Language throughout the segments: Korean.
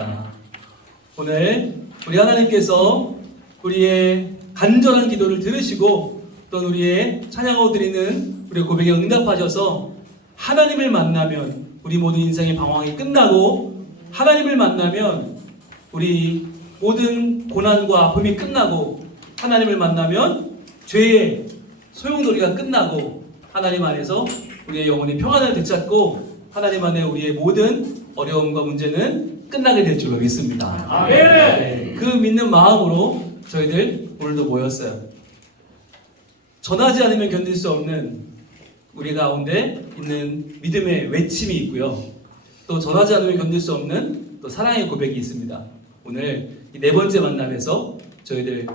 있습니다. 오늘 우리 하나님께서 우리의 간절한 기도를 들으시고 또 우리의 찬양하고 드리는 우리의 고백에 응답하셔서 하나님을 만나면 우리 모든 인생의 방황이 끝나고, 하나님을 만나면 우리 모든 고난과 아픔이 끝나고, 하나님을 만나면 죄의 소용돌이가 끝나고, 하나님 안에서 우리의 영혼이 평안을 되찾고 하나님 안에 우리의 모든 어려움과 문제는 끝나게 될 줄로 믿습니다. 아멘. 네, 그 믿는 마음으로 저희들 오늘도 모였어요. 전하지 않으면 견딜 수 없는 우리 가운데 있는 믿음의 외침이 있고요. 또 전하지 않으면 견딜 수 없는 또 사랑의 고백이 있습니다. 오늘 이 네 번째 만남에서 저희들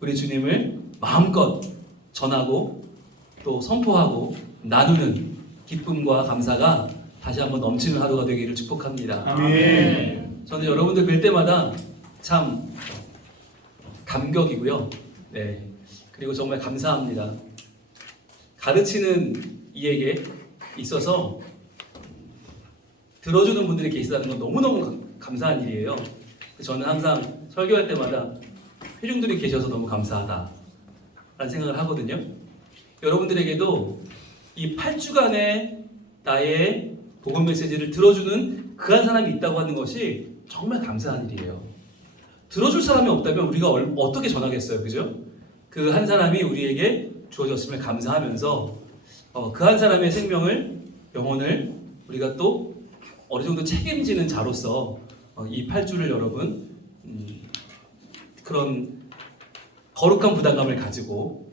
우리 주님을 마음껏 전하고 또 선포하고 나누는 기쁨과 감사가 다시 한번 넘치는 하루가 되기를 축복합니다. 아멘. 저는 여러분들 뵐 때마다 참 감격이고요. 네. 그리고 정말 감사합니다. 가르치는 이에게 있어서 들어주는 분들이 계시다는 건 너무너무 감사한 일이에요. 저는 항상 설교할 때마다 회중들이 계셔서 너무 감사하다 라는 생각을 하거든요. 여러분들에게도 이 8주간의 나의 복음 메시지를 들어주는 그 한 사람이 있다고 하는 것이 정말 감사한 일이에요. 들어줄 사람이 없다면 우리가 어떻게 전하겠어요, 그죠? 그 한 사람이 우리에게 주어졌음을 감사하면서 그 한 사람의 생명을, 영혼을 우리가 또 어느 정도 책임지는 자로서 이 8주를 여러분 그런 거룩한 부담감을 가지고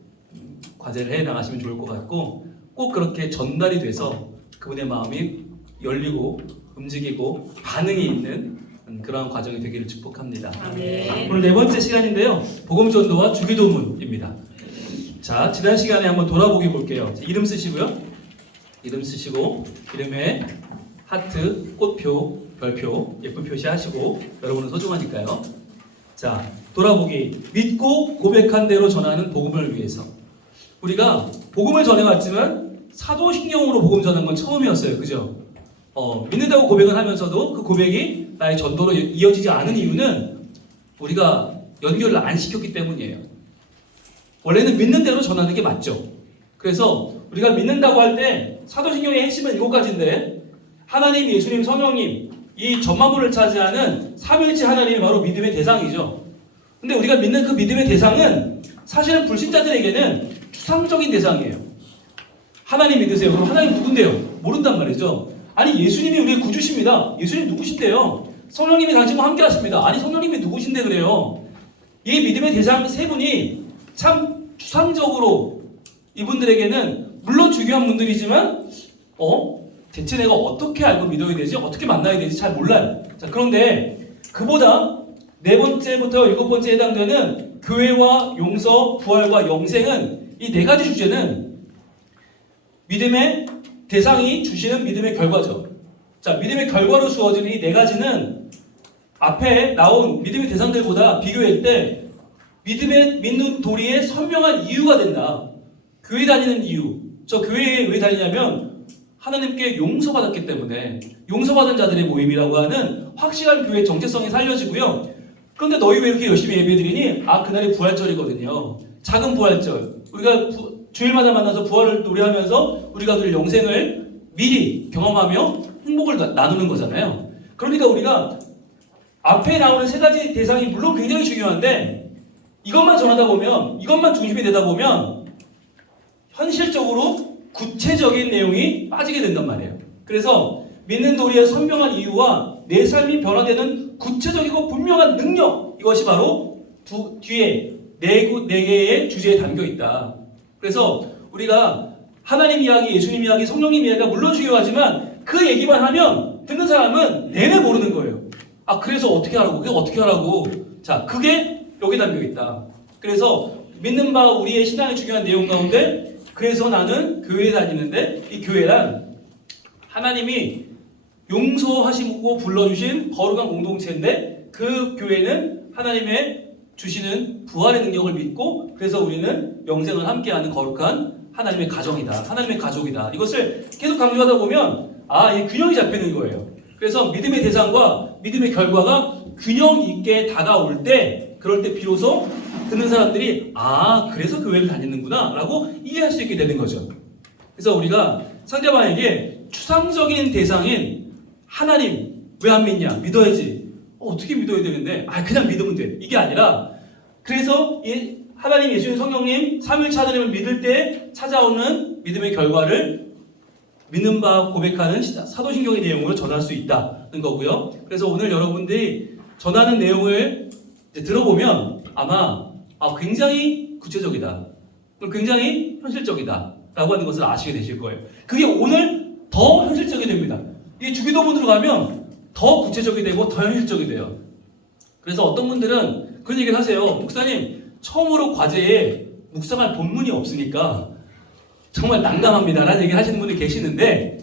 과제를 해 나가시면 좋을 것 같고, 꼭 그렇게 전달이 돼서 그분의 마음이 열리고 움직이고 반응이 있는 그런 과정이 되기를 축복합니다. 아멘. 오늘 네 번째 시간인데요. 복음전도와 주기도문입니다. 자, 지난 시간에 한번 돌아보기 볼게요. 이름 쓰시고요. 이름 쓰시고 이름에 하트, 꽃표, 별표, 예쁜 표시 하시고, 여러분은 소중하니까요. 자, 돌아보기. 믿고 고백한 대로 전하는 복음을 위해서. 우리가 복음을 전해왔지만 사도신경으로 복음 전한 건 처음이었어요. 그죠? 믿는다고 고백을 하면서도 그 고백이 나의 전도로 이어지지 않은 이유는 우리가 연결을 안 시켰기 때문이에요. 원래는 믿는 대로 전하는 게 맞죠. 그래서 우리가 믿는다고 할 때 사도신경의 핵심은 이것 가지인데, 하나님, 예수님, 성령님, 이 전만물을 차지하는 삼위일체 하나님이 바로 믿음의 대상이죠. 근데 우리가 믿는 그 믿음의 대상은 사실은 불신자들에게는 추상적인 대상이에요. 하나님 믿으세요. 그럼 하나님 누군데요? 모른단 말이죠. 아니, 예수님이 우리의 구주십니다. 예수님 누구신데요? 성령님이 당신과 함께 하십니다. 아니, 성령님이 누구신데 그래요? 이 믿음의 대상 세 분이 참 추상적으로 이분들에게는 물론 중요한 분들이지만 대체 내가 어떻게 알고 믿어야 되지? 어떻게 만나야 되지? 잘 몰라요. 자, 그런데 그보다 네 번째부터 일곱 번째에 해당되는 교회와 용서, 부활과 영생은, 이 네 가지 주제는 믿음의 대상이 주시는 믿음의 결과죠. 자, 믿음의 결과로 주어지는 이 네 가지는 앞에 나온 믿음의 대상들보다 비교할 때 믿는 도리의 선명한 이유가 된다. 교회 다니는 이유. 저 교회에 왜 다니냐면 하나님께 용서받았기 때문에, 용서받은 자들의 모임이라고 하는 확실한 교회의 정체성이 살려지고요. 그런데 너희 왜 이렇게 열심히 예배드리니? 그날이 부활절이거든요. 작은 부활절. 우리가 주일마다 만나서 부활을 노래하면서 우리가 그 영생을 미리 경험하며 행복을 나누는 거잖아요. 그러니까 우리가 앞에 나오는 세 가지 대상이 물론 굉장히 중요한데, 이것만 전하다 보면, 이것만 중심이 되다 보면 현실적으로 구체적인 내용이 빠지게 된단 말이에요. 그래서 믿는 도리의 선명한 이유와 내 삶이 변화되는 구체적이고 분명한 능력, 이것이 바로 뒤에 네 개의 주제에 담겨 있다. 그래서 우리가 하나님 이야기, 예수님 이야기, 성령님 이야기가 물론 중요하지만 그 얘기만 하면 듣는 사람은 내내 모르는 거예요. 그래서 어떻게 하라고? 그게 어떻게 하라고? 자, 그게 여기 담겨 있다. 그래서 믿는 바 우리의 신앙의 중요한 내용 가운데, 그래서 나는 교회에 다니는데, 이 교회란 하나님이 용서하시고 불러주신 거룩한 공동체인데, 그 교회는 하나님의 주시는 부활의 능력을 믿고, 그래서 우리는 영생을 함께하는 거룩한 하나님의 가정이다. 하나님의 가족이다. 이것을 계속 강조하다 보면 이 균형이 잡히는 거예요. 그래서 믿음의 대상과 믿음의 결과가 균형 있게 다가올 때, 그럴 때 비로소 듣는 사람들이 아, 그래서 교회를 다니는구나 라고 이해할 수 있게 되는 거죠. 그래서 우리가 상대방에게 추상적인 대상인 하나님 왜 안 믿냐? 믿어야지. 어떻게 믿어야 되는데? 아, 그냥 믿으면 돼. 이게 아니라, 그래서 이 하나님, 예수님, 성령님, 삼위일체 하나님을 믿을 때 찾아오는 믿음의 결과를 믿는 바 고백하는 사도신경의 내용으로 전할 수 있다는 거고요. 그래서 오늘 여러분들이 전하는 내용을 이제 들어보면 아마 굉장히 구체적이다, 굉장히 현실적이다 라고 하는 것을 아시게 되실 거예요. 그게 오늘 더 현실적이 됩니다. 이게 주기도문으로 가면 더 구체적이 되고 더 현실적이 돼요. 그래서 어떤 분들은 그런 얘기를 하세요. 목사님, 처음으로 과제에 묵상할 본문이 없으니까 정말 난감합니다 라는 얘기를 하시는 분이 계시는데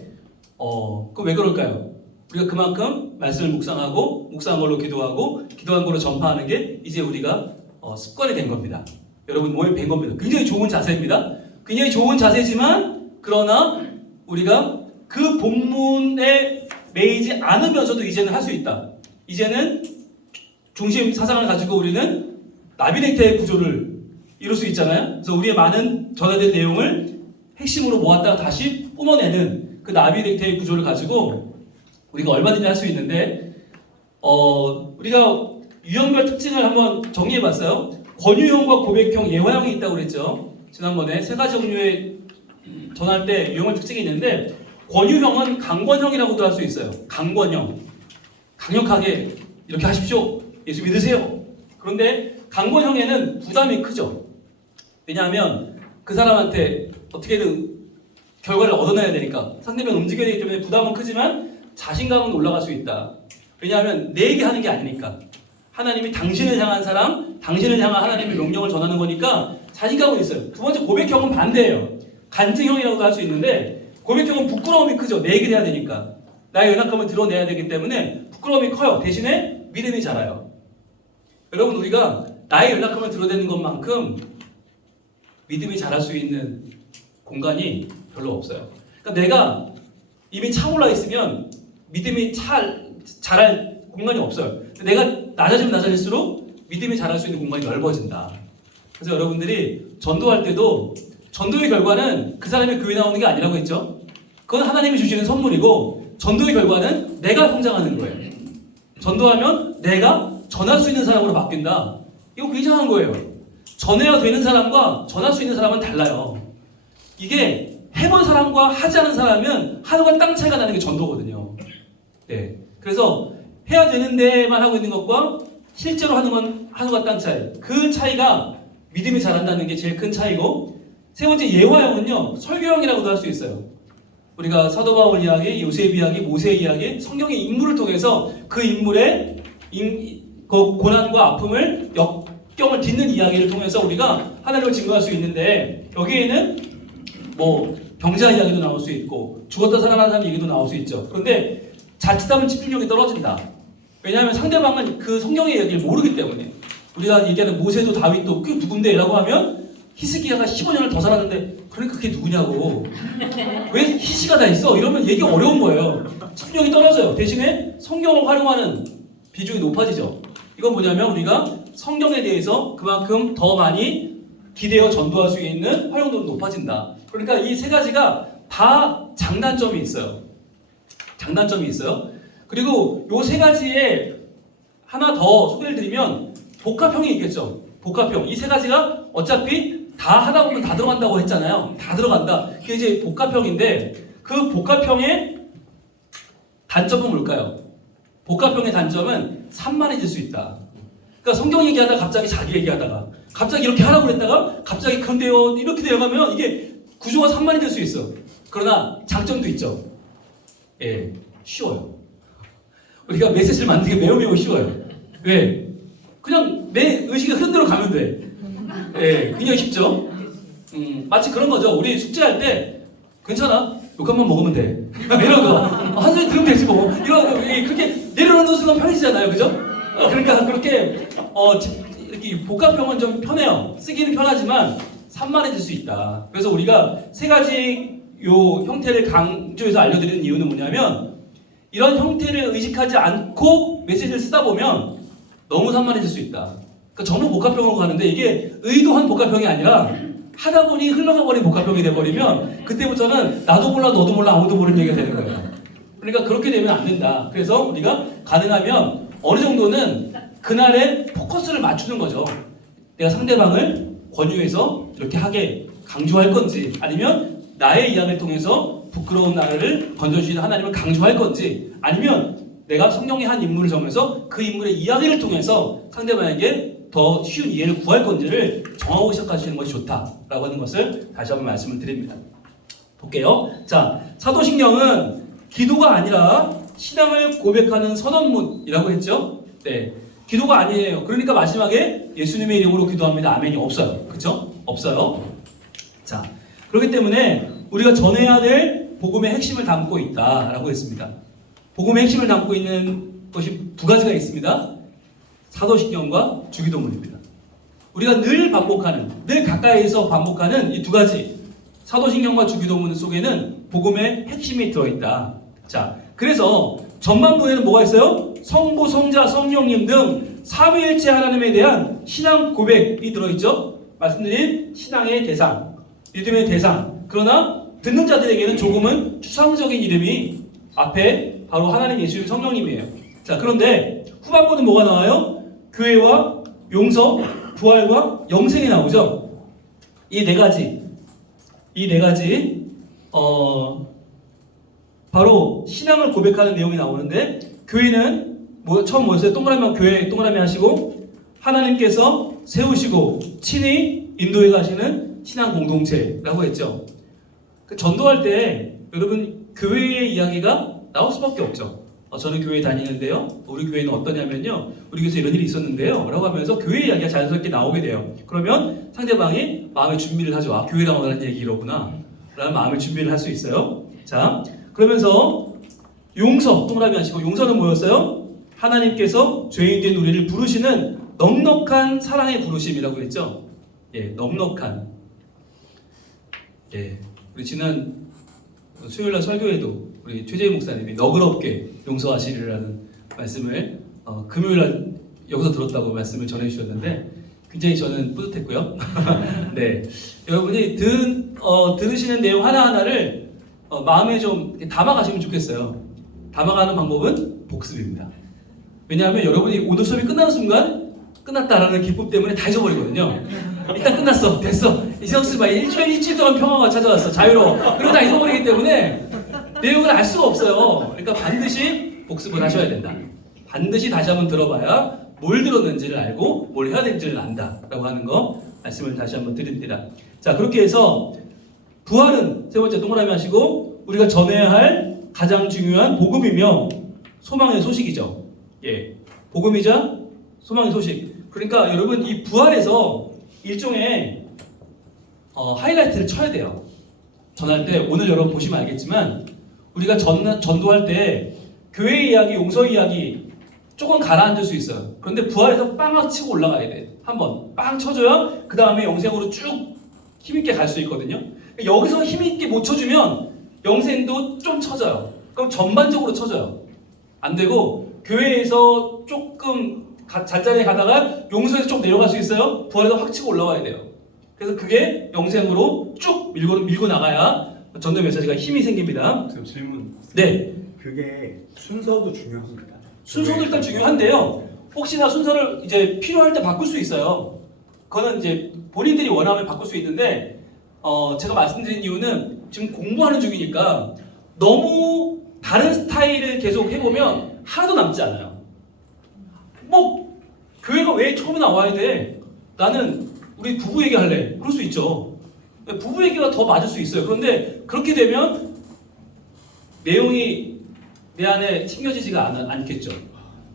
그럼 왜 그럴까요? 우리가 그만큼 말씀을 묵상하고 묵상한 걸로 기도하고 기도한 걸로 전파하는 게 이제 우리가 습관이 된 겁니다. 여러분 몸에 밴 겁니다. 굉장히 좋은 자세입니다. 굉장히 좋은 자세지만 그러나 우리가 그 본문에 매이지 않으면서도 이제는 할 수 있다. 이제는 중심 사상을 가지고 우리는 나비넥타이 구조를 이룰 수 있잖아요. 그래서 우리의 많은 전해된 내용을 핵심으로 모았다가 다시 뿜어내는 그 나비넥타이 구조를 가지고 우리가 얼마든지 할 수 있는데 우리가 유형별 특징을 한번 정리해봤어요. 권유형과 고백형, 예화형이 있다고 그랬죠. 지난번에 세 가지 종류의 전할 때 유형의 특징이 있는데 권유형은 강권형이라고도 할 수 있어요. 강권형, 강력하게 이렇게 하십시오. 예수 믿으세요. 그런데 강권형에는 부담이 크죠. 왜냐하면 그 사람한테 어떻게든 결과를 얻어내야 되니까 상대방이 움직여야 되기 때문에 부담은 크지만 자신감은 올라갈 수 있다. 왜냐하면 내 얘기 하는 게 아니니까 하나님이 당신을 향한 사람, 당신을 향한 하나님의 명령을 전하는 거니까 자신감은 있어요. 두 번째 고백형은 반대예요. 간증형이라고도 할 수 있는데 고백형은 부끄러움이 크죠. 내 얘기를 해야 되니까 나의 연약함을 드러내야 되기 때문에 부끄러움이 커요. 대신에 믿음이 자라요. 여러분, 우리가 나의 연약함을 드러내는 것만큼 믿음이 자랄 수 있는 공간이 별로 없어요. 그러니까 내가 이미 차올라 있으면 믿음이 자랄 공간이 없어요. 내가 낮아지면 낮아질수록 믿음이 자랄 수 있는 공간이 넓어진다. 그래서 여러분들이 전도할 때도 전도의 결과는 그 사람이 교회 나오는 게 아니라고 했죠. 그건 하나님이 주시는 선물이고 전도의 결과는 내가 성장하는 거예요. 전도하면 내가 전할 수 있는 사람으로 바뀐다. 이거 굉장한 거예요. 전해야 되는 사람과 전할 수 있는 사람은 달라요. 이게 해본 사람과 하지 않은 사람은 하늘과 땅 차이가 나는 게 전도거든요. 네. 그래서 해야 되는 데만 하고 있는 것과 실제로 하는 건 하늘과 땅 차이. 그 차이가 믿음이 자란다는 게 제일 큰 차이고, 세 번째 예화형은요, 설교형이라고도 할 수 있어요. 우리가 사도 바울 이야기, 요셉 이야기, 모세 이야기, 성경의 인물을 통해서 그 인물의 그 고난과 아픔을 역경을 딛는 이야기를 통해서 우리가 하나님을 증거할 수 있는데, 여기에는 뭐 병자 이야기도 나올 수 있고 죽었다 살아난 사람 얘기도 나올 수 있죠. 그런데 자칫하면 집중력이 떨어진다. 왜냐하면 상대방은 그 성경의 이야기를 모르기 때문에. 우리가 얘기하는 모세도 다윗도 그게 누군데? 라고 하면 히스기야가 15년을 더 살았는데 그러니까 그게 누구냐고, 왜 히스가 다 있어? 이러면 얘기 어려운 거예요. 집중력이 떨어져요. 대신에 성경을 활용하는 비중이 높아지죠. 이건 뭐냐면 우리가 성경에 대해서 그만큼 더 많이 기대어 전도할 수 있는 활용도도 높아진다. 그러니까 이 세 가지가 다 장단점이 있어요. 장단점이 있어요. 그리고 이 세 가지에 하나 더 소개를 드리면 복합형이 있겠죠. 복합형. 이 세 가지가 어차피 다 하다 보면 다 들어간다고 했잖아요. 다 들어간다. 그게 이제 복합형인데 그 복합형의 단점은 뭘까요? 복합형의 단점은 산만해질 수 있다. 그러니까 성경 얘기하다가 갑자기 자기 얘기하다가 갑자기 이렇게 하라고 그랬다가 갑자기 그런데요 이렇게 되어가면 이게 구조가 산만해질 수 있어. 그러나 장점도 있죠. 예, 쉬워요. 우리가 메시지를 만드는 게 매우 쉬워요. 왜? 그냥 내 의식이 흐른 대로 가면 돼. 예, 굉장히 쉽죠? 마치 그런 거죠. 우리 숙제할 때 괜찮아. 욕 한 번 먹으면 돼. 이런 거. 한 소리 들으면 되지 뭐. 이런 거. 그렇게 내려놓는 순간 편해지잖아요. 그죠? 그러니까 그렇게 이렇게 복합형은 좀 편해요. 쓰기는 편하지만 산만해질 수 있다. 그래서 우리가 세 가지 요 형태를 강조해서 알려드리는 이유는 뭐냐면 이런 형태를 의식하지 않고 너무 메시지를 쓰다 보면 너무 산만해질 수 있다. 그러니까 전부 복합형으로 가는데 이게 의도한 복합형이 아니라 하다 보니 흘러가 버린 복합형이 돼버리면 그때부터는 나도 몰라 너도 몰라 아무도 모르는 얘기가 되는 거예요. 그러니까 그렇게 되면 안 된다. 그래서 우리가 가능하면 어느 정도는 그날에 포커스를 맞추는 거죠. 내가 상대방을 권유해서 이렇게 하게 강조할 건지 아니면 나의 이야기를 통해서 부끄러운 나를 건져주시는 하나님을 강조할 건지 아니면 내가 성경의 한 인물을 정해서 그 인물의 이야기를 통해서 상대방에게 더 쉬운 이해를 구할 건지를 정하고 시작하시는 것이 좋다라고 하는 것을 다시 한번 말씀을 드립니다. 볼게요. 자, 사도신경은 기도가 아니라 신앙을 고백하는 선언문이라고 했죠. 네, 기도가 아니에요. 그러니까 마지막에 예수님의 이름으로 기도합니다. 아멘이 없어요. 그렇죠? 없어요. 자, 그렇기 때문에 우리가 전해야 될 복음의 핵심을 담고 있다라고 했습니다. 복음의 핵심을 담고 있는 것이 두 가지가 있습니다. 사도신경과 주기도문입니다. 우리가 늘 반복하는, 늘 가까이에서 반복하는 이 두 가지 사도신경과 주기도문 속에는 복음의 핵심이 들어있다. 자, 그래서 전반부에는 뭐가 있어요? 성부, 성자, 성령님 등 삼위일체 하나님에 대한 신앙 고백이 들어있죠. 말씀드린 신앙의 대상, 믿음의 대상. 그러나 듣는 자들에게는 조금은 추상적인 이름이 앞에 바로 하나님 예수 성령님이에요. 자, 그런데 후반부는 뭐가 나와요? 교회와 용서, 부활과 영생이 나오죠. 이 네 가지 바로 신앙을 고백하는 내용이 나오는데 교회는 처음 뭐였어요? 동그라미 교회 동그라미 하시고 하나님께서 세우시고 친히 인도해 가시는 신앙 공동체라고 했죠. 전도할 때 여러분 교회의 이야기가 나올 수밖에 없죠. 저는 교회 다니는데요. 우리 교회는 어떠냐면요. 우리 교회에서 이런 일이 있었는데요. 라고 하면서 교회 이야기가 자연스럽게 나오게 돼요. 그러면 상대방이 마음의 준비를 하죠. 아, 교회랑 하는 얘기 이러구나. 라는 마음의 준비를 할 수 있어요. 자, 그러면서 용서, 동그라미 하시고 용서는 뭐였어요? 하나님께서 죄인된 우리를 부르시는 넉넉한 사랑의 부르심이라고 했죠. 예, 넉넉한. 예, 우리 지난 수요일날 설교에도 우리 최재희 목사님이 너그럽게 용서하시리라는 말씀을 금요일날 여기서 들었다고 말씀을 전해주셨는데 굉장히 저는 뿌듯했고요. 네, 여러분이 들으시는 내용 하나하나를 마음에 좀 담아가시면 좋겠어요. 담아가는 방법은 복습입니다. 왜냐하면 여러분이 오늘 수업이 끝나는 순간 끝났다라는 기쁨 때문에 다 잊어버리거든요. 일단 끝났어, 됐어. 이세영씨 봐, 일주일 동안 평화가 찾아왔어, 자유로워. 그러고 다 잊어버리기 때문에 내용을 알 수가 없어요. 그러니까 반드시 복습을 하셔야 된다. 반드시 다시 한번 들어봐야 뭘 들었는지를 알고 뭘 해야 되는지를 안다라고 하는 거 말씀을 다시 한번 드립니다. 자, 그렇게 해서 부활은 세 번째 동그라미 하시고 우리가 전해야 할 가장 중요한 복음이며 소망의 소식이죠. 예, 복음이자 소망의 소식. 그러니까 여러분 이 부활에서 일종의 하이라이트를 쳐야 돼요. 전할 때 오늘 여러분 보시면 알겠지만 우리가 전도할 때 교회 이야기, 용서 이야기 조금 가라앉을 수 있어요. 그런데 부활에서 빵 치고 올라가야 돼. 한번 빵 쳐줘야 그 다음에 영생으로 쭉 힘있게 갈 수 있거든요. 여기서 힘있게 못 쳐주면 영생도 좀 쳐져요. 그럼 전반적으로 쳐져요. 안 되고 교회에서 조금 잔잔히 가다가 용서에서 좀 내려갈 수 있어요. 부활에서 확 치고 올라와야 돼요. 그래서 그게 영생으로 쭉 밀고 나가야 전도 메시지가 힘이 생깁니다. 지금 질문. 네. 그게 순서도 중요합니다. 순서도 일단 중요한데요. 혹시나 순서를 이제 필요할 때 바꿀 수 있어요. 그거는 이제 본인들이 원하면 바꿀 수 있는데 제가 말씀드린 이유는 지금 공부하는 중이니까 너무 다른 스타일을 계속 해보면 하나도 남지 않아요. 뭐 교회가 왜 처음에 나와야 돼? 나는 우리 부부 얘기할래. 그럴 수 있죠. 부부 얘기가 더 맞을 수 있어요. 그런데 그렇게 되면 내용이 내 안에 챙겨지지가 않겠죠.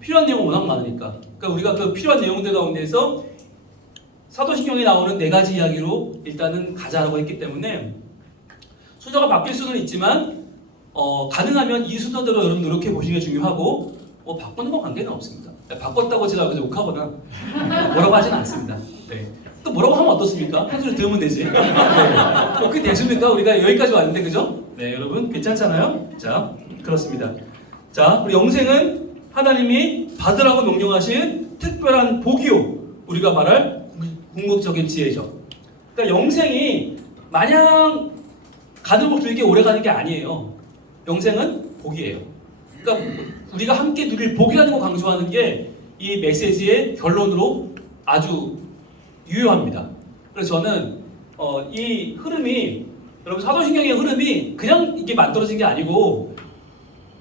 필요한 내용은 워낙 많으니까. 그러니까 우리가 그 필요한 내용들 가운데서 사도신경에 나오는 네 가지 이야기로 일단은 가자라고 했기 때문에 순서가 바뀔 수는 있지만 가능하면 이 순서대로 여러분 노력해 보시는 게 중요하고 바꾸는 건 관계는 없습니다. 바꿨다고 제가 여기서 욕하거나 뭐라고 하진 않습니다. 네. 또 뭐라고 하면 어떻습니까? 한 소리 들으면 되지. 네. 그게 되십니까? 우리가 여기까지 왔는데 그죠? 네, 여러분 괜찮잖아요? 자, 그렇습니다. 자, 우리 영생은 하나님이 받으라고 명령하신 특별한 복이요. 우리가 말할 궁극적인 지혜죠. 그러니까 영생이 마냥 가득을 들게 오래 가는 게 아니에요. 영생은 복이에요. 그러니까 우리가 함께 누릴 복이라는 거 강조하는 게 이 메시지의 결론으로 아주 유효합니다. 그래서 저는 이 흐름이 여러분 사도신경의 흐름이 그냥 이게 만들어진 게 아니고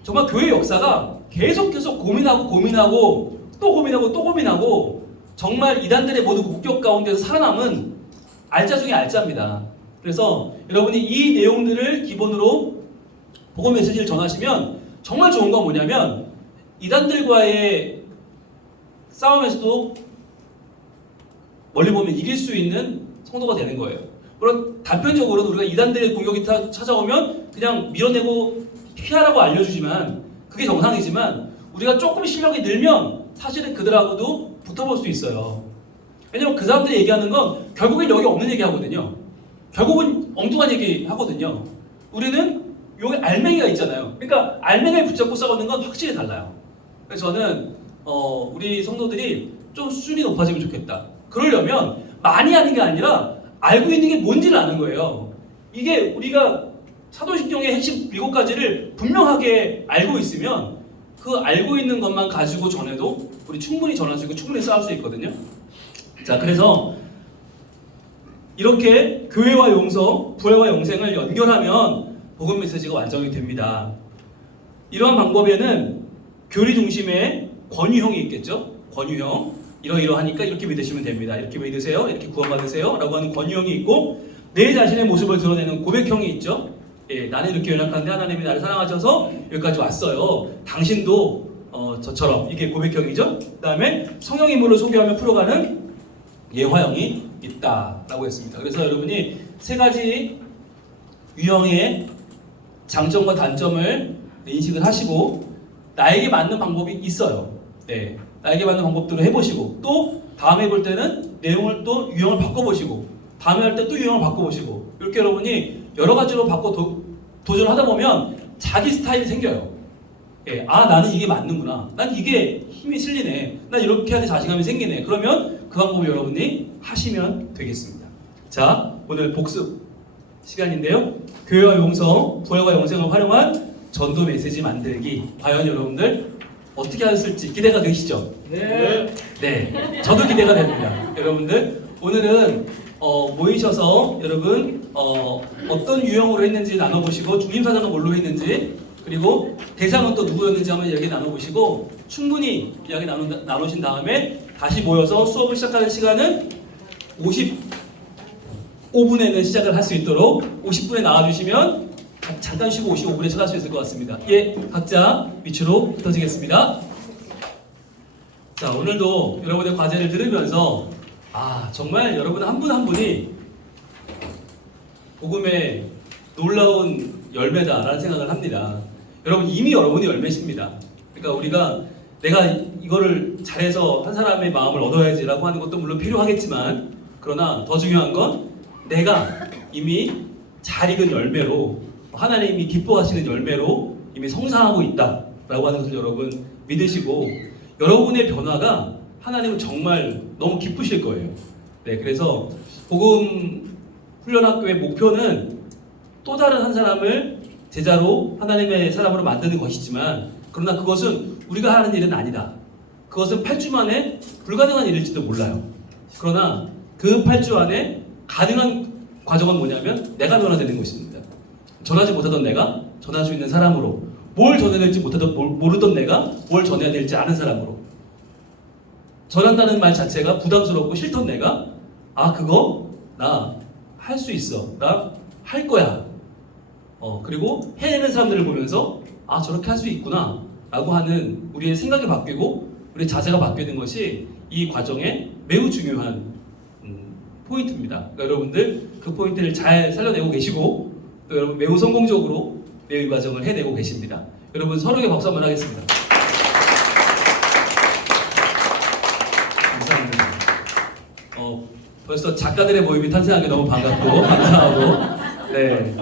정말 교회 역사가 계속 고민하고 또 고민하고 정말 이단들의 모두 목격 가운데서 살아남은 알짜 중에 알짜입니다. 그래서 여러분이 이 내용들을 기본으로 복음 메시지를 전하시면 정말 좋은 건 뭐냐면 이단들과의 싸움에서도 멀리 보면 이길 수 있는 성도가 되는 거예요. 물론 단편적으로는 우리가 이단들의 공격이 찾아오면 그냥 밀어내고 피하라고 알려주지만 그게 정상이지만 우리가 조금 실력이 늘면 사실은 그들하고도 붙어볼 수 있어요. 왜냐면 그 사람들이 얘기하는 건 결국엔 여기 없는 얘기 하거든요. 결국은 엉뚱한 얘기 하거든요. 우리는 여기 알맹이가 있잖아요. 그러니까 알맹이를 붙잡고 싸우는 건 확실히 달라요. 그래서 저는 우리 성도들이 좀 수준이 높아지면 좋겠다. 그러려면 많이 하는 게 아니라 알고 있는 게 뭔지를 아는 거예요. 이게 우리가 사도신경의 핵심 7가지를 분명하게 알고 있으면 그 알고 있는 것만 가지고 전해도 우리 충분히 전할 수 있고 충분히 싸울 수 있거든요. 자, 그래서 이렇게 교회와 용서, 부활과 영생을 연결하면 복음 메시지가 완성이 됩니다. 이러한 방법에는 교리 중심의 권유형이 있겠죠. 권유형. 이러이러하니까 이렇게 믿으시면 됩니다. 이렇게 믿으세요. 이렇게 구원받으세요. 라고 하는 권유형이 있고 내 자신의 모습을 드러내는 고백형이 있죠. 예, 나는 이렇게 연약한데 하나님이 나를 사랑하셔서 여기까지 왔어요. 당신도 저처럼 이게 고백형이죠. 그 다음에 성령 인물을 소개하며 풀어가는 예화형이 있다라고 했습니다. 그래서 여러분이 세 가지 유형의 장점과 단점을 인식을 하시고 나에게 맞는 방법이 있어요. 네, 나에게 맞는 방법대로 해보시고 또 다음에 볼 때는 내용을 또 유형을 바꿔보시고 다음에 할 때 또 유형을 바꿔보시고 이렇게 여러분이 여러 가지로 도전을 하다 보면 자기 스타일이 생겨요. 예, 아 나는 이게 맞는구나. 난 이게 힘이 실리네. 난 이렇게 하는 자신감이 생기네. 그러면 그 방법을 여러분이 하시면 되겠습니다. 자, 오늘 복습 시간인데요. 교회와 용서, 부활과 영생을 활용한 전도 메시지 만들기. 과연 여러분들 어떻게 하셨을지 기대가 되시죠? 네. 네, 저도 기대가 됩니다. 여러분들 오늘은 모이셔서 여러분 어떤 유형으로 했는지 나눠보시고 중임사장은 뭘로 했는지 그리고 대상은 또 누구였는지 한번 이야기 나눠보시고 충분히 이야기 나누신 다음에 다시 모여서 수업을 시작하는 시간은 55분에는 시작을 할 수 있도록 50분에 나와주시면 잠깐 쉬고 55분에 시작할 수 있을 것 같습니다. 예, 각자 위치로 흩어지겠습니다. 자, 오늘도 여러분의 과제를 들으면서 정말 여러분 한 분 한 분이 복음의 놀라운 열매다라는 생각을 합니다. 여러분 이미 여러분이 열매십니다. 그러니까 우리가 내가 이거를 잘해서 한 사람의 마음을 얻어야지라고 하는 것도 물론 필요하겠지만 그러나 더 중요한 건 내가 이미 잘 익은 열매로 하나님이 기뻐하시는 열매로 이미 성장하고 있다라고 하는 것을 여러분 믿으시고 여러분의 변화가 하나님은 정말 너무 기쁘실 거예요. 네, 그래서 복음 훈련학교의 목표는 또 다른 한 사람을 제자로 하나님의 사람으로 만드는 것이지만 그러나 그것은 우리가 하는 일은 아니다. 그것은 8주 만에 불가능한 일일지도 몰라요. 그러나 그 8주 안에 가능한 과정은 뭐냐면 내가 변화되는 것입니다. 전하지 못하던 내가 전할 수 있는 사람으로 뭘 전해야 될지 모르던 내가 뭘 전해야 될지 아는 사람으로 전한다는 말 자체가 부담스럽고 싫던 내가 그거 나 할 수 있어. 나 할 거야. 그리고 해내는 사람들을 보면서 저렇게 할 수 있구나 라고 하는 우리의 생각이 바뀌고 우리의 자세가 바뀌는 것이 이 과정에 매우 중요한 포인트입니다. 그러니까 여러분들 그 포인트를 잘 살려내고 계시고 또 여러분 매우 성공적으로 매우 이 과정을 해내고 계십니다. 여러분 서로에게 박수 한번 하겠습니다. 감사합니다. 벌써 작가들의 모임이 탄생한 게 너무 반갑고 감사하고 네.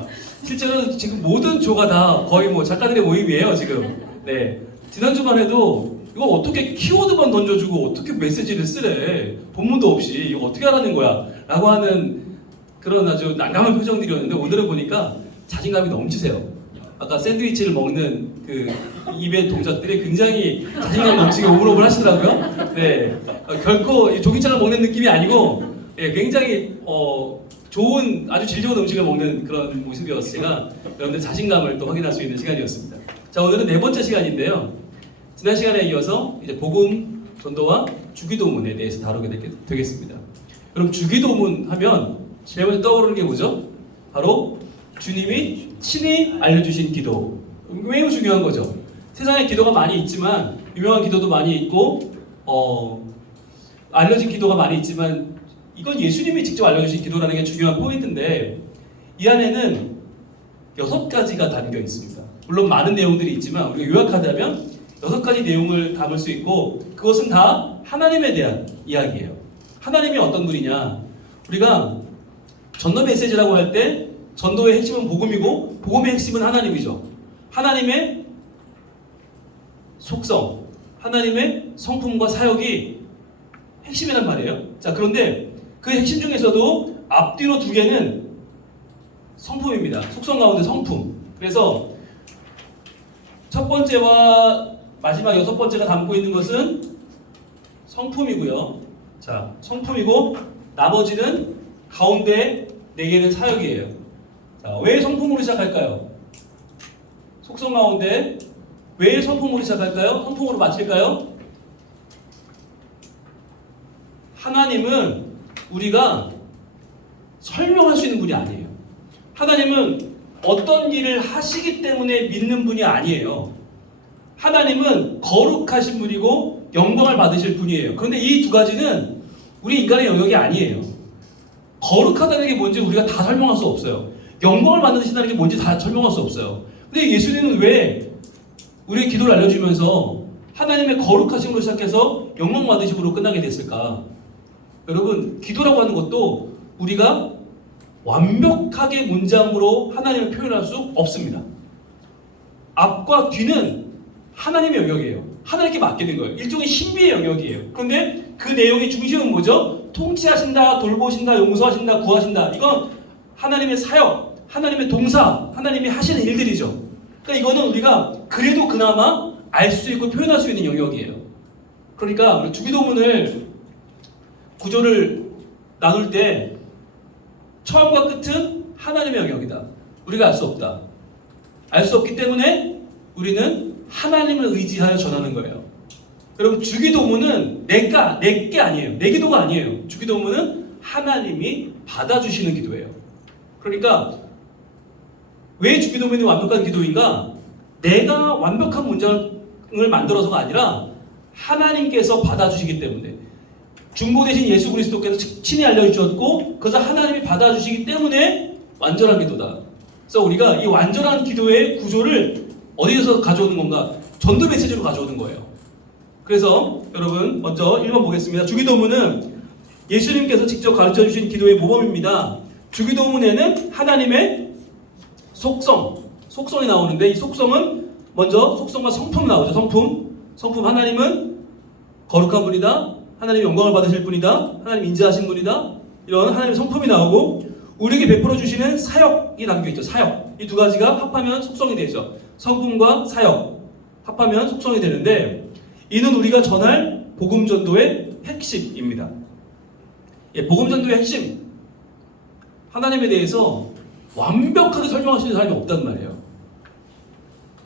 실제로 지금 모든 조가 다 거의 작가들의 모임이에요 지금. 네. 지난주만 해도 이거 어떻게 키워드만 던져주고 어떻게 메시지를 쓰래? 본문도 없이 이거 어떻게 하라는 거야? 라고 하는 그런 아주 난감한 표정들이었는데 오늘은 보니까 자신감이 넘치세요. 아까 샌드위치를 먹는 그 입의 동작들이 굉장히 자신감 넘치게 오물오물 하시더라고요. 네, 결코 이 조기차를 먹는 느낌이 아니고 굉장히 좋은 아주 질 좋은 음식을 먹는 그런 모습이었어요. 제가 여러분들 자신감을 또 확인할 수 있는 시간이었습니다. 자, 오늘은 네 번째 시간인데요. 지난 시간에 이어서 이제 복음 전도와 주기도문에 대해서 다루게 되겠습니다. 여러분 주기도문 하면 제일 먼저 떠오르는 게 뭐죠? 바로 주님이 친히 알려주신 기도. 매우 중요한 거죠. 세상에 기도가 많이 있지만 유명한 기도도 많이 있고 알려진 기도가 많이 있지만 이건 예수님이 직접 알려주신 기도라는 게 중요한 포인트인데 이 안에는 6가지가 담겨 있습니다. 물론 많은 내용들이 있지만 우리가 요약하자면 6가지 내용을 담을 수 있고 그것은 다 하나님에 대한 이야기예요. 하나님이 어떤 분이냐? 우리가 전도 메시지라고 할 때 전도의 핵심은 복음이고 복음의 핵심은 하나님이죠. 하나님의 속성, 하나님의 성품과 사역이 핵심이란 말이에요. 자, 그런데 그 핵심 중에서도 앞뒤로 2개는 성품입니다. 속성 가운데 성품. 그래서 첫 번째와 마지막 6번째가 담고 있는 것은 성품이고요. 자, 성품이고 나머지는 가운데 4개는 사역이에요. 자, 왜 성품으로 시작할까요? 속성 가운데 왜 성품으로 시작할까요? 성품으로 마칠까요? 하나님은 우리가 설명할 수 있는 분이 아니에요. 하나님은 어떤 일을 하시기 때문에 믿는 분이 아니에요. 하나님은 거룩하신 분이고 영광을 받으실 분이에요. 그런데 이 2가지는 우리 인간의 영역이 아니에요. 거룩하다는 게 뭔지 우리가 다 설명할 수 없어요. 영광을 받으신다는 게 뭔지 다 설명할 수 없어요. 근데 예수님은 왜 우리의 기도를 알려주면서 하나님의 거룩하심으로 시작해서 영광 받으심으로 끝나게 됐을까? 여러분, 기도라고 하는 것도 우리가 완벽하게 문장으로 하나님을 표현할 수 없습니다. 앞과 뒤는 하나님의 영역이에요. 하나님께 맡기는 거예요. 일종의 신비의 영역이에요. 그런데 그 내용의 중심은 뭐죠? 통치하신다, 돌보신다, 용서하신다, 구하신다. 이건 하나님의 사역, 하나님의 동사, 하나님이 하시는 일들이죠. 그러니까 이거는 우리가 그래도 그나마 알 수 있고 표현할 수 있는 영역이에요. 그러니까 우리 주기도문을 구조를 나눌 때 처음과 끝은 하나님의 영역이다. 우리가 알 수 없다. 알 수 없기 때문에 우리는 하나님을 의지하여 전하는 거예요. 여러분, 주기도문은 내게 아니에요. 내 기도가 아니에요. 주기도문은 하나님이 받아주시는 기도예요. 그러니까 왜 주기도문이 완벽한 기도인가? 내가 완벽한 문장을 만들어서가 아니라 하나님께서 받아주시기 때문에 중보 대신 예수 그리스도께서 친히 알려주셨고 그래서 하나님이 받아주시기 때문에 완전한 기도다. 그래서 우리가 이 완전한 기도의 구조를 어디에서 가져오는 건가? 전도 메시지로 가져오는 거예요. 그래서 여러분 먼저 1번 보겠습니다. 주기도문은 예수님께서 직접 가르쳐주신 기도의 모범입니다. 주기도문에는 하나님의 속성이 나오는데 이 속성은 먼저 속성과 성품 나오죠. 성품 하나님은 거룩한 분이다. 하나님이 영광을 받으실 분이다. 하나님 인자하신 분이다. 이런 하나님의 성품이 나오고 우리에게 베풀어 주시는 사역이 담겨있죠. 사역. 이 2가지가 합하면 속성이 되죠. 성품과 사역 합하면 속성이 되는데 이는 우리가 전할 복음전도의 핵심입니다. 복음전도의 핵심. 하나님에 대해서 완벽하게 설명할 수 있는 사람이 없단 말이에요.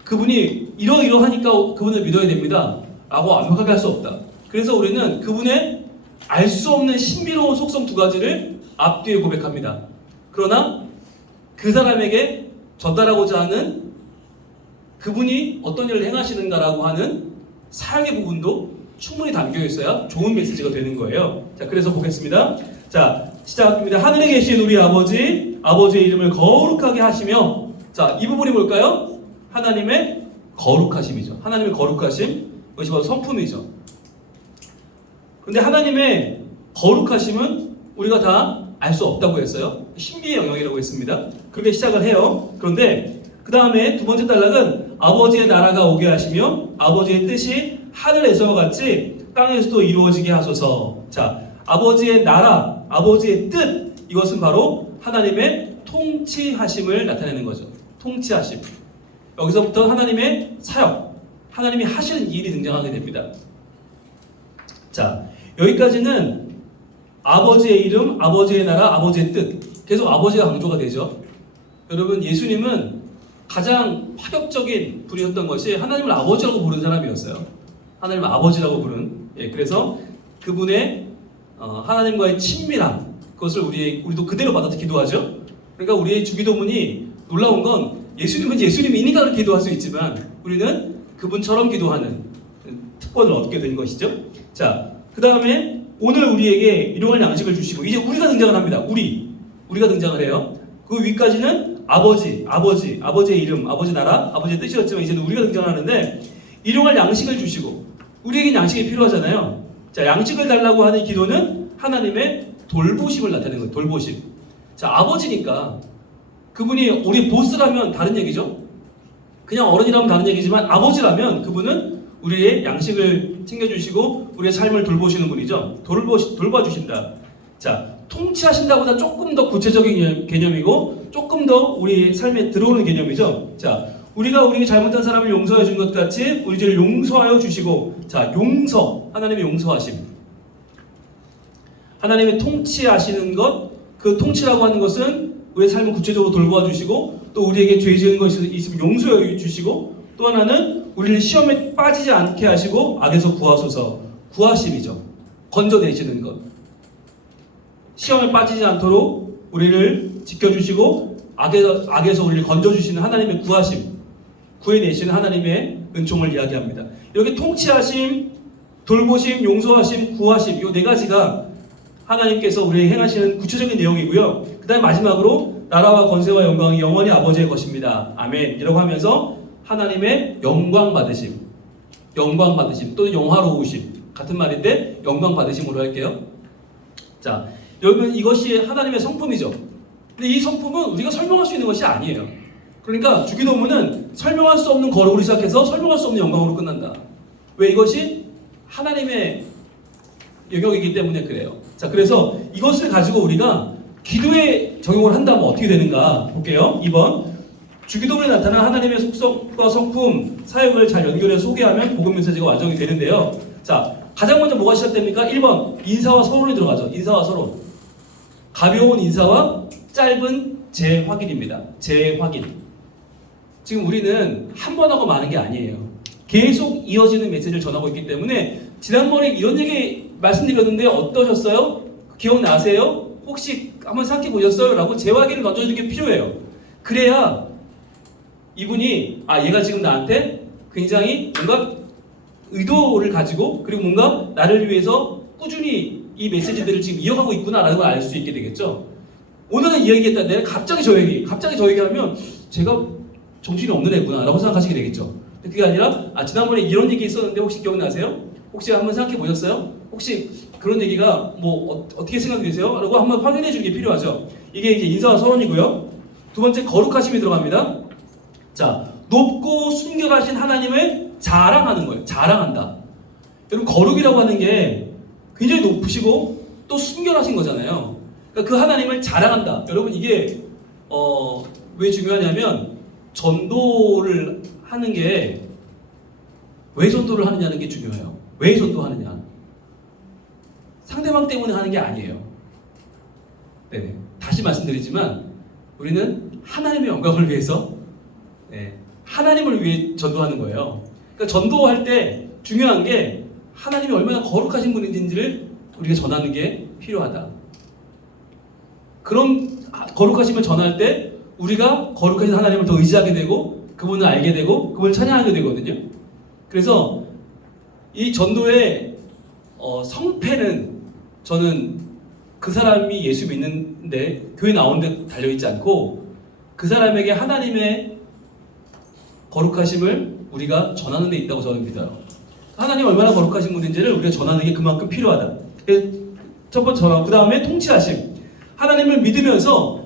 그분이 이러이러하니까 그분을 믿어야 됩니다. 라고 완벽하게 할 수 없다. 그래서 우리는 그분의 알 수 없는 신비로운 속성 2가지를 앞뒤에 고백합니다. 그러나 그 사람에게 전달하고자 하는 그분이 어떤 일을 행하시는가라고 하는 사역의 부분도 충분히 담겨 있어야 좋은 메시지가 되는 거예요. 자, 그래서 보겠습니다. 자, 시작합니다. 하늘에 계신 우리 아버지의 이름을 거룩하게 하시며, 자, 이 부분이 뭘까요? 하나님의 거룩하심이죠. 하나님의 거룩하심, 그것이 바로 성품이죠. 그런데 하나님의 거룩하심은 우리가 다 알 수 없다고 했어요. 신비의 영역이라고 했습니다. 그렇게 시작을 해요. 그런데 그 다음에 2번째 단락은 아버지의 나라가 오게 하시며 아버지의 뜻이 하늘에서와 같이 땅에서도 이루어지게 하소서. 자, 아버지의 나라, 아버지의 뜻, 이것은 바로 하나님의 통치하심을 나타내는 거죠. 통치하심. 여기서부터 하나님의 사역, 하나님이 하시는 일이 등장하게 됩니다. 자, 여기까지는 아버지의 이름, 아버지의 나라, 아버지의 뜻. 계속 아버지가 강조가 되죠. 여러분, 예수님은 가장 파격적인 분이었던 것이 하나님을 아버지라고 부르는 사람이었어요. 하나님을 아버지라고 부르는. 그래서 그분의 하나님과의 친밀함, 그것을 우리도 그대로 받아서 기도하죠. 그러니까 우리의 주기도문이 놀라운 건 예수님은 예수님이니까 그렇게 기도할 수 있지만 우리는 그분처럼 기도하는 특권을 얻게 된 것이죠. 자, 그 다음에 오늘 우리에게 일용할 양식을 주시고 이제 우리가 등장을 합니다. 우리가 등장을 해요. 그 위까지는 아버지의 이름, 아버지 나라, 아버지의 뜻이었지만 이제는 우리가 등장을 하는데 일용할 양식을 주시고 우리에겐 양식이 필요하잖아요. 자, 양식을 달라고 하는 기도는 하나님의 돌보심을 나타내는 거예요. 돌보심. 자, 아버지니까 그분이 우리 보스라면 다른 얘기죠. 그냥 어른이라면 다른 얘기지만 아버지라면 그분은 우리의 양식을 챙겨주시고 우리의 삶을 돌보시는 분이죠. 돌봐주신다. 자, 통치하신다보다 조금 더 구체적인 개념이고 조금 더 우리 삶에 들어오는 개념이죠. 자, 우리가 우리에게 잘못한 사람을 용서해 준 것 같이 우리 죄를 용서하여 주시고, 자, 용서, 하나님의 용서하심, 하나님의 통치하시는 것, 그 통치라고 하는 것은 우리의 삶을 구체적으로 돌보아 주시고 또 우리에게 죄 지은 것이 있으면 용서해 주시고 또 하나는 우리를 시험에 빠지지 않게 하시고 악에서 구하소서. 구하심이죠. 건져내시는 것. 시험에 빠지지 않도록 우리를 지켜주시고 악에서 우리를 건져주시는 하나님의 구하심, 구해내시는 하나님의 은총을 이야기합니다. 이렇게 통치하심, 돌보심, 용서하심, 구하심, 이 네 가지가 하나님께서 우리에게 행하시는 구체적인 내용이고요. 그 다음에 마지막으로 나라와 권세와 영광이 영원히 아버지의 것입니다. 아멘. 이라고 하면서 하나님의 영광 받으심 또는 영화로우심, 같은 말인데 영광 받으심으로 할게요. 자, 여러분, 이것이 하나님의 성품이죠. 근데 이 성품은 우리가 설명할 수 있는 것이 아니에요. 그러니까 주기도문은 설명할 수 없는 거룩으로 시작해서 설명할 수 없는 영광으로 끝난다. 왜? 이것이 하나님의 영역이기 때문에 그래요. 자, 그래서 이것을 가지고 우리가 기도에 적용을 한다면 어떻게 되는가 볼게요. 2번, 주기도문에 나타난 하나님의 속성과 성품, 사역을 잘 연결해서 소개하면 복음 메시지가 완성이 되는데요. 자, 가장 먼저 뭐가 시작됩니까? 1번, 인사와 서론이 들어가죠. 인사와 서론. 가벼운 인사와 짧은 재확인입니다. 재확인. 지금 우리는 한 번 하고 마는 게 아니에요. 계속 이어지는 메시지를 전하고 있기 때문에 지난번에 이런 얘기 말씀드렸는데 어떠셨어요? 기억나세요? 혹시 한번 생각해 보셨어요? 라고 재확인을 던져주는 게 필요해요. 그래야 이분이 얘가 지금 나한테 굉장히 뭔가 의도를 가지고 그리고 뭔가 나를 위해서 꾸준히 이 메시지들을 지금 이어가고 있구나라는 걸 알 수 있게 되겠죠. 오늘은 이 얘기했다. 내가 갑자기 저 얘기하면 제가 정신이 없는 애구나 라고 생각하시게 되겠죠. 그게 아니라 지난번에 이런 얘기 있었는데 혹시 기억나세요? 혹시 한번 생각해 보셨어요? 혹시 그런 얘기가 어떻게 생각되세요? 라고 한번 확인해 주는 게 필요하죠. 이게 이제 인사와 서론이고요. 두 번째, 거룩하심이 들어갑니다. 자, 높고 순결하신 하나님을 자랑하는 거예요. 자랑한다. 여러분, 거룩이라고 하는 게 굉장히 높으시고 또 순결하신 거잖아요. 그러니까 그 하나님을 자랑한다. 여러분, 이게 왜 중요하냐면 전도를 하는 게 왜 전도를 하느냐는 게 중요해요. 왜 전도하느냐? 상대방 때문에 하는 게 아니에요. 네, 다시 말씀드리지만 우리는 하나님의 영광을 위해서, 하나님을 위해 전도하는 거예요. 그러니까 전도할 때 중요한 게 하나님이 얼마나 거룩하신 분인지를 우리가 전하는 게 필요하다. 그런 거룩하심을 전할 때 우리가 거룩하신 하나님을 더 의지하게 되고 그분을 알게 되고 그분을 찬양하게 되거든요. 그래서 이 전도의 성패는 저는 그 사람이 예수 믿는데 교회 나오는데 달려있지 않고 그 사람에게 하나님의 거룩하심을 우리가 전하는 데 있다고 저는 믿어요. 하나님 얼마나 거룩하신 분인지를 우리가 전하는 게 그만큼 필요하다. 첫 번째 전하고, 그 다음에 통치하심. 하나님을 믿으면서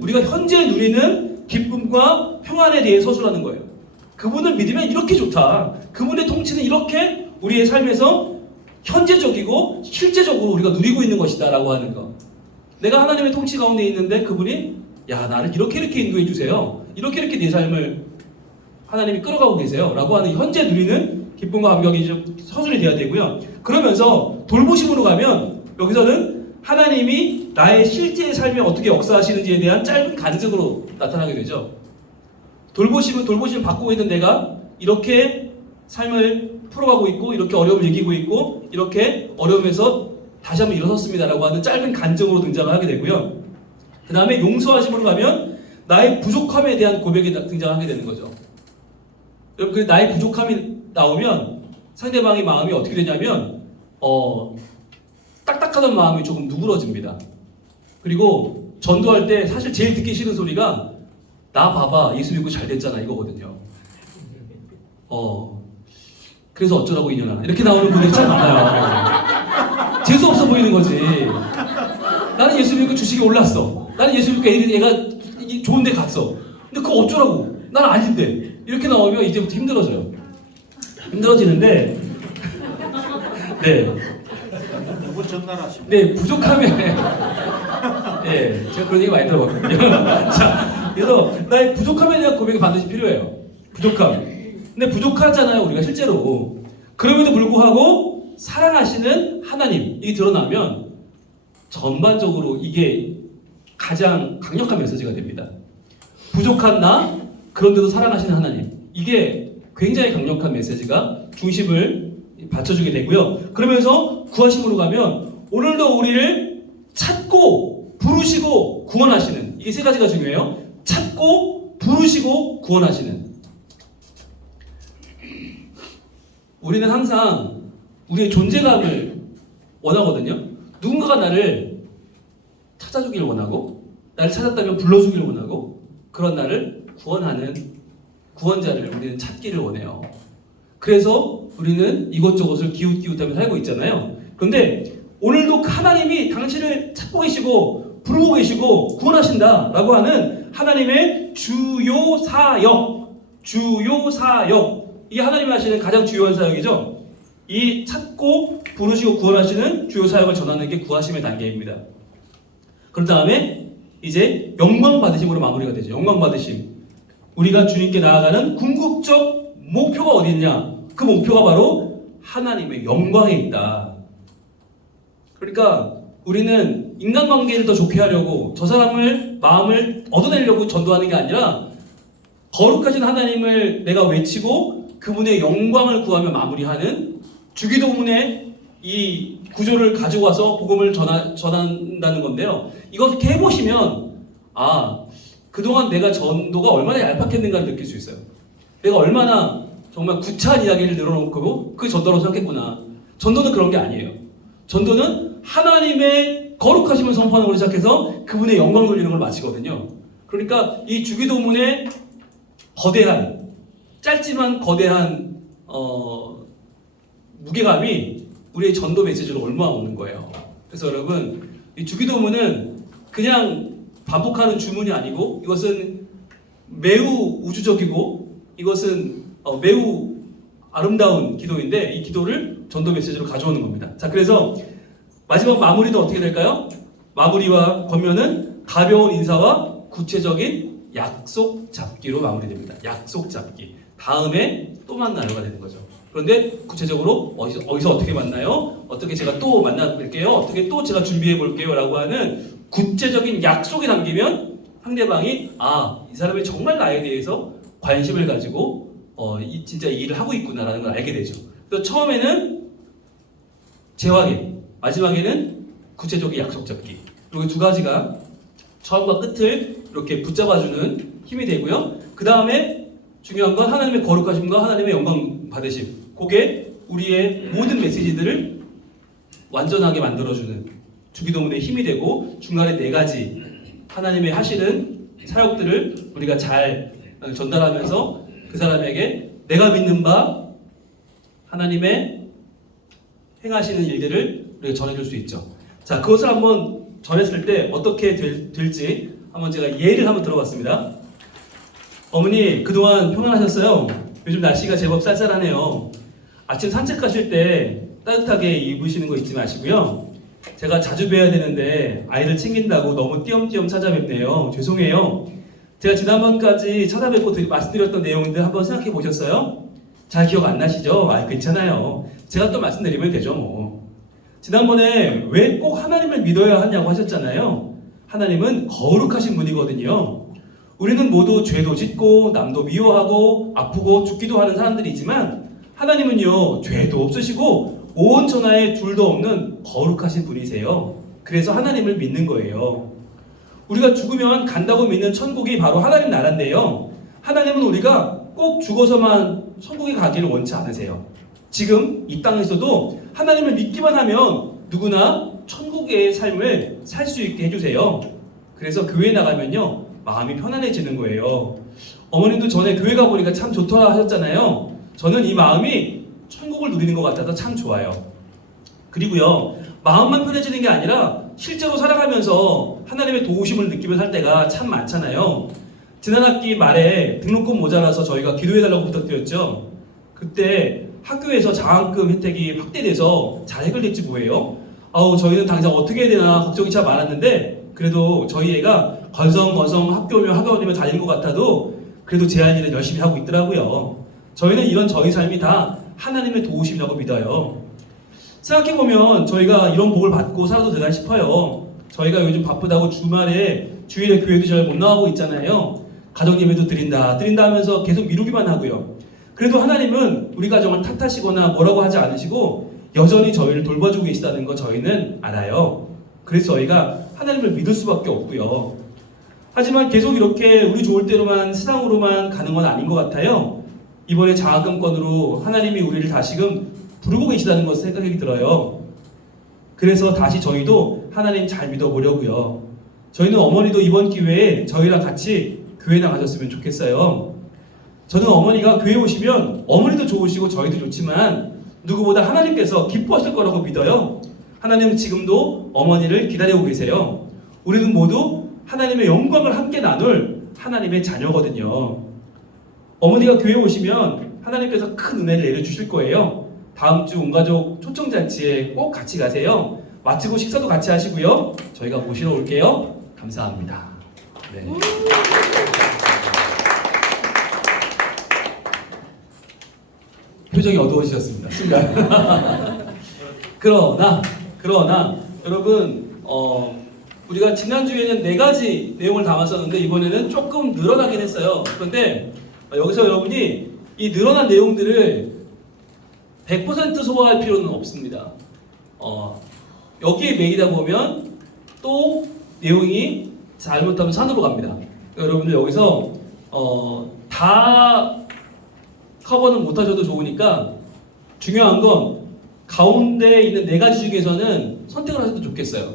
우리가 현재 누리는 기쁨과 평안에 대해 서술하는 거예요. 그분을 믿으면 이렇게 좋다. 그분의 통치는 이렇게 우리의 삶에서 현재적이고 실제적으로 우리가 누리고 있는 것이다 라고 하는 거. 내가 하나님의 통치 가운데 있는데 그분이 야 나를 이렇게 인도해 주세요. 이렇게 내 삶을 하나님이 끌어가고 계세요 라고 하는 현재 누리는 기쁨과 감격이 좀 서술이 돼야 되고요. 그러면서 돌보심으로 가면 여기서는 하나님이 나의 실제의 삶에 어떻게 역사하시는지에 대한 짧은 간증으로 나타나게 되죠. 돌보심을 받고 있는 내가 이렇게 삶을 풀어가고 있고 이렇게 어려움을 이기고 있고 이렇게 어려움에서 다시 한번 일어섰습니다라고 하는 짧은 간증으로 등장을 하게 되고요. 그 다음에 용서하심으로 가면 나의 부족함에 대한 고백이 등장하게 되는 거죠. 여러분 그 나의 부족함이 나오면 상대방의 마음이 어떻게 되냐면 딱딱하던 마음이 조금 누그러집니다. 그리고 전도할 때 사실 제일 듣기 싫은 소리가 나 봐봐 예수 믿고 잘 됐잖아 이거거든요. 그래서 어쩌라고 이년아 이렇게 나오는 분들이 참 많아요. 재수 없어 보이는 거지. 나는 예수 믿고 주식이 올랐어. 나는 예수 믿고 애가 좋은 데 갔어. 근데 그거 어쩌라고? 난 아닌데. 이렇게 나오면 이제부터 힘들어져요. 힘들어지는데 네. 누구 전달하십니까? 네, 부족함에 네, 제가 그런 얘기 많이 들어봤거든요. 자, 그래서 나의 부족함에 대한 고백이 반드시 필요해요. 부족함. 근데 부족하잖아요, 우리가 실제로. 그럼에도 불구하고 사랑하시는 하나님 이게 드러나면 전반적으로 이게 가장 강력한 메시지가 됩니다. 부족한 나, 그런데도 사랑하시는 하나님. 이게 굉장히 강력한 메시지가 중심을 받쳐주게 되고요. 그러면서 구하심으로 가면 오늘도 우리를 찾고 부르시고 구원하시는 이게 세 가지가 중요해요. 찾고 부르시고 구원하시는. 우리는 항상 우리의 존재감을 원하거든요. 누군가가 나를 찾아주길 원하고 나를 찾았다면 불러주길 원하고 그런 나를 구원하는 구원자를 우리는 찾기를 원해요. 그래서 우리는 이것저것을 기웃기웃하며 살고 있잖아요. 그런데 오늘도 하나님이 당신을 찾고 계시고 부르고 계시고 구원하신다라고 하는 하나님의 주요 사역 이게 하나님이 하시는 가장 주요한 사역이죠. 이 찾고 부르시고 구원하시는 주요 사역을 전하는 게 구하심의 단계입니다. 그런 다음에 이제 영광 받으심으로 마무리가 되죠. 영광 받으심. 우리가 주님께 나아가는 궁극적 목표가 어디 있냐? 그 목표가 바로 하나님의 영광에 있다. 그러니까 우리는 인간관계를 더 좋게 하려고 저 사람을 마음을 얻어내려고 전도하는 게 아니라 거룩하신 하나님을 내가 외치고 그분의 영광을 구하며 마무리하는 주기도문의 이 구조를 가지고 와서 복음을 전한다는 건데요. 이렇게 해보시면 그동안 내가 전도가 얼마나 얄팍했는가를 느낄 수 있어요. 내가 얼마나 정말 구차한 이야기를 늘어놓고 그 전도라고 생각했구나. 전도는 그런 게 아니에요. 전도는 하나님의 거룩하심을 선포하는 걸로 시작해서 그분의 영광 돌리는 걸 마치거든요. 그러니까 이 주기도문의 거대한 짧지만 거대한 무게감이 우리의 전도 메시지로 올라오는 거예요. 그래서 여러분 이 주기도문은 그냥 반복하는 주문이 아니고 이것은 매우 우주적이고 이것은 매우 아름다운 기도인데 이 기도를 전도 메시지로 가져오는 겁니다. 자, 그래서 마지막 마무리도 어떻게 될까요? 마무리와 권면은 가벼운 인사와 구체적인 약속 잡기로 마무리됩니다. 약속 잡기. 다음에 또 만나요가 되는 거죠. 그런데 구체적으로 어디서 어떻게 만나요? 어떻게 제가 또 만나볼게요? 어떻게 또 제가 준비해 볼게요? 라고 하는 구체적인 약속이 담기면 상대방이 이 사람이 정말 나에 대해서 관심을 가지고 진짜 이 일을 하고 있구나라는 걸 알게 되죠. 그래서 처음에는 재확인, 마지막에는 구체적인 약속 잡기. 그리고 두 가지가 처음과 끝을 이렇게 붙잡아주는 힘이 되고요. 그 다음에 중요한 건 하나님의 거룩하심과 하나님의 영광 받으심. 그게 우리의 모든 메시지들을 완전하게 만들어주는 주기도문의 힘이 되고 중간에 네 가지 하나님의 하시는 사역들을 우리가 잘 전달하면서 그 사람에게 내가 믿는 바 하나님의 행하시는 일들을 우리가 전해줄 수 있죠. 자, 그것을 한번 전했을 때 어떻게 될지 한번 제가 예를 한번 들어봤습니다. 어머니 그동안 평안하셨어요? 요즘 날씨가 제법 쌀쌀하네요. 아침 산책 가실 때 따뜻하게 입으시는 거 잊지 마시고요. 제가 자주 뵈야 되는데 아이를 챙긴다고 너무 띄엄띄엄 찾아뵙네요. 죄송해요. 제가 지난번까지 찾아뵙고 말씀드렸던 내용들 한번 생각해 보셨어요? 잘 기억 안 나시죠? 괜찮아요. 제가 또 말씀드리면 되죠 뭐. 지난번에 왜 꼭 하나님을 믿어야 하냐고 하셨잖아요. 하나님은 거룩하신 분이거든요. 우리는 모두 죄도 짓고 남도 미워하고 아프고 죽기도 하는 사람들이지만 하나님은요 죄도 없으시고 온 천하에 둘도 없는 거룩하신 분이세요. 그래서 하나님을 믿는 거예요. 우리가 죽으면 간다고 믿는 천국이 바로 하나님 나라인데요. 하나님은 우리가 꼭 죽어서만 천국에 가기를 원치 않으세요. 지금 이 땅에서도 하나님을 믿기만 하면 누구나 천국의 삶을 살 수 있게 해주세요. 그래서 교회 나가면요 마음이 편안해지는 거예요. 어머님도 전에 교회 가보니까 참 좋더라 하셨잖아요. 저는 이 마음이 천국을 누리는 것 같아서 참 좋아요. 그리고요 마음만 편해지는 게 아니라 실제로 살아가면서 하나님의 도우심을 느끼며 살 때가 참 많잖아요. 지난 학기 말에 등록금 모자라서 저희가 기도해달라고 부탁드렸죠. 그때 학교에서 장학금 혜택이 확대돼서 잘 해결됐지 뭐예요. 저희는 당장 어떻게 해야 되나 걱정이 참 많았는데 그래도 저희 애가 건성건성 학교며 학원이며 다니는 것 같아도 그래도 제 할 일은 열심히 하고 있더라고요. 저희는 이런 저희 삶이 다 하나님의 도우심이라고 믿어요. 생각해보면 저희가 이런 복을 받고 살아도 되나 싶어요. 저희가 요즘 바쁘다고 주일에 교회도 잘 못 나가고 있잖아요. 가정 예배도 드린다 하면서 계속 미루기만 하고요. 그래도 하나님은 우리 가정을 탓하시거나 뭐라고 하지 않으시고 여전히 저희를 돌봐주고 계시다는 거 저희는 알아요. 그래서 저희가 하나님을 믿을 수밖에 없고요. 하지만 계속 이렇게 우리 좋을 대로만 세상으로만 가는 건 아닌 것 같아요. 이번에 장학금권으로 하나님이 우리를 다시금 부르고 계시다는 것을 생각이 들어요. 그래서 다시 저희도 하나님 잘 믿어보려고요. 저희는 어머니도 이번 기회에 저희랑 같이 교회 나가셨으면 좋겠어요. 저는 어머니가 교회 오시면 어머니도 좋으시고 저희도 좋지만 누구보다 하나님께서 기뻐하실 거라고 믿어요. 하나님은 지금도 어머니를 기다리고 계세요. 우리는 모두 하나님의 영광을 함께 나눌 하나님의 자녀거든요. 어머니가 교회 오시면 하나님께서 큰 은혜를 내려주실 거예요. 다음 주 온 가족 초청잔치에 꼭 같이 가세요. 마치고 식사도 같이 하시고요. 저희가 모시러 올게요. 감사합니다. 네. 표정이 어두워지셨습니다. 순간. 그러나 여러분 우리가 지난주에는 4가지 내용을 담았었는데 이번에는 조금 늘어나긴 했어요. 그런데 여기서 여러분이 이 늘어난 내용들을 100% 소화할 필요는 없습니다. 여기에 매이다 보면 또 내용이 잘못하면 산으로 갑니다. 그러니까 여러분들 여기서 다 커버는 못하셔도 좋으니까 중요한 건 가운데 있는 4가지 중에서는 선택을 하셔도 좋겠어요.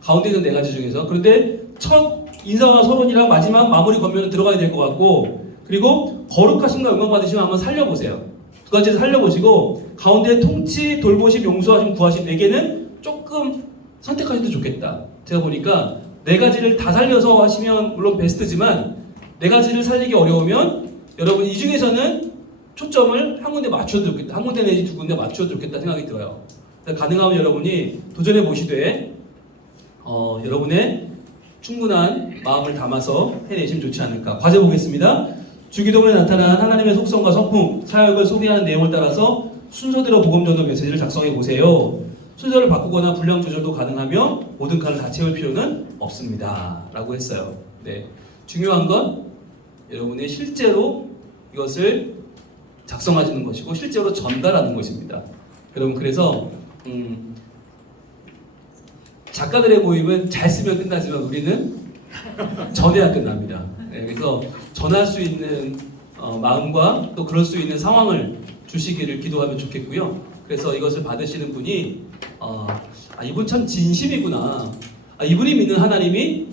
가운데 있는 4가지 중에서. 그런데 첫 인사와 서론이랑 마지막 마무리 권면은 들어가야 될 것 같고 그리고 거룩하신 거 영광 받으시면 한번 살려보세요. 2가지를 살려보시고 가운데 통치, 돌보심, 용서하심, 구하심 4개는 조금 선택하셔도 좋겠다. 제가 보니까 4가지를 다 살려서 하시면 물론 베스트지만 4가지를 살리기 어려우면 여러분 이 중에서는 초점을 한 군데 맞춰도 좋겠다. 한 군데 내지 2군데 맞춰도 좋겠다 생각이 들어요. 가능하면 여러분이 도전해 보시되 여러분의 충분한 마음을 담아서 해내시면 좋지 않을까. 과제 보겠습니다. 주기도문에 나타난 하나님의 속성과 성품, 사역을 소개하는 내용을 따라서 순서대로 복음전도 메시지를 작성해 보세요. 순서를 바꾸거나 분량 조절도 가능하며 모든 칸을 다 채울 필요는 없습니다. 라고 했어요. 네. 중요한 건 여러분이 실제로 이것을 작성하시는 것이고 실제로 전달하는 것입니다. 여러분 그래서 작가들의 모임은 잘 쓰면 끝나지만 우리는 전해야 끝납니다. 네, 그래서 전할 수 있는 마음과 또 그럴 수 있는 상황을 주시기를 기도하면 좋겠고요. 그래서 이것을 받으시는 분이 이분 참 진심이구나. 이분이 믿는 하나님이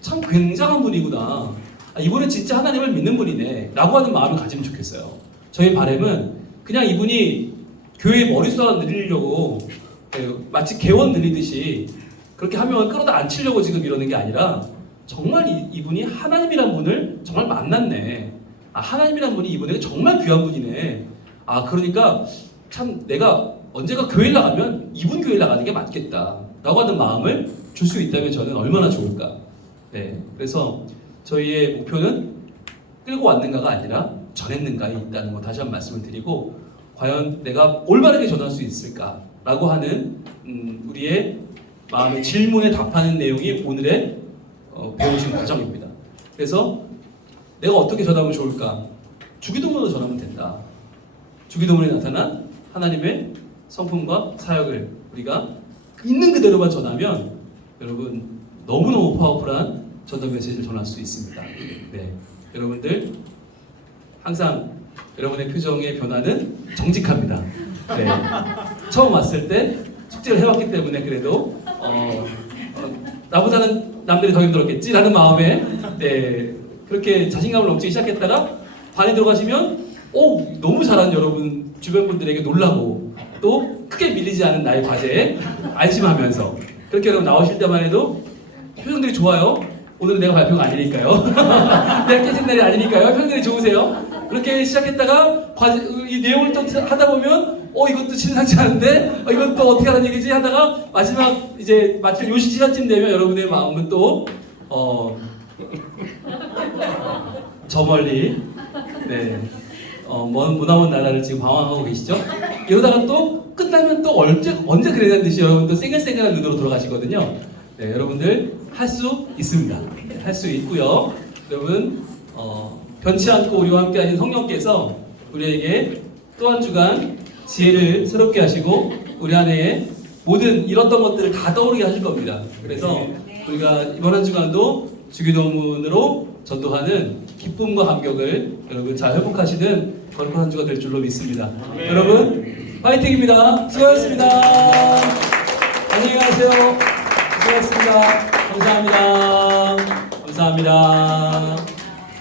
참 굉장한 분이구나. 이분은 진짜 하나님을 믿는 분이네 라고 하는 마음을 가지면 좋겠어요. 저희 바람은 그냥 이분이 교회의 머릿수만 늘리려고 마치 개원 늘리듯이 그렇게 한 명을 끌어다 앉히려고 지금 이러는 게 아니라 정말 이분이 하나님이란 분을 정말 만났네. 아, 하나님이란 분이 이분에게 정말 귀한 분이네. 아, 그러니까 참 내가 언제가 교회를 나가면 이분 교회를 나가는 게 맞겠다 라고 하는 마음을 줄 수 있다면 저는 얼마나 좋을까. 네, 그래서 저희의 목표는 끌고 왔는가가 아니라 전했는가에 있다는 거 다시 한번 말씀을 드리고, 과연 내가 올바르게 전할 수 있을까라고 하는 우리의 마음의 질문에 답하는 내용이 오늘의 배우신 과정입니다. 그래서 내가 어떻게 전하면 좋을까? 주기도문으로 전하면 된다. 주기도문에 나타난 하나님의 성품과 사역을 우리가 있는 그대로만 전하면 여러분 너무너무 파워풀한 전도 메시지를 전할 수 있습니다. 네, 여러분들 항상 여러분의 표정의 변화는 정직합니다. 네, 처음 왔을 때 숙제를 해왔기 때문에 그래도 나보다는 남들이 더 힘들었겠지라는 마음에 네, 그렇게 자신감을 넘치기 시작했다가 반에 들어가시면 너무 잘한 여러분 주변 분들에게 놀라고 또 크게 밀리지 않은 나의 과제에 안심하면서 그렇게 여러분 나오실 때만 해도 표정들이 좋아요. 오늘은 내가 발표가 아니니까요. 내가 깨진 날이 아니니까요. 표정들이 좋으세요. 그렇게 시작했다가 이 내용을 또 하다 보면 이것도 심상치 않은데 이것도 어떻게 하는 얘기지 하다가 마지막 이제 마칠 요 시간쯤 되면 여러분의 마음은 또 저 멀리 네, 머나먼 나라를 지금 방황하고 계시죠? 이러다가 또 끝나면 또 언제 그래야 듯이 여러분도 생글생글한 눈으로 돌아가시거든요. 네, 여러분들 할 수 있습니다. 네, 할 수 있고요. 여러분 변치 않고 우리와 함께하신 성령께서 우리에게 또 한 주간 지혜를 새롭게 하시고 우리 안에 모든 잃었던 것들을 다 떠오르게 하실 겁니다. 그래서 우리가 이번 한 주간도 주기도문으로 전도하는 기쁨과 감격을 여러분 잘 회복하시는 거룩한 한 주가 될 줄로 믿습니다. 네. 여러분 파이팅입니다. 수고하셨습니다. 안녕히 가세요. 수고하셨습니다. 감사합니다. 감사합니다.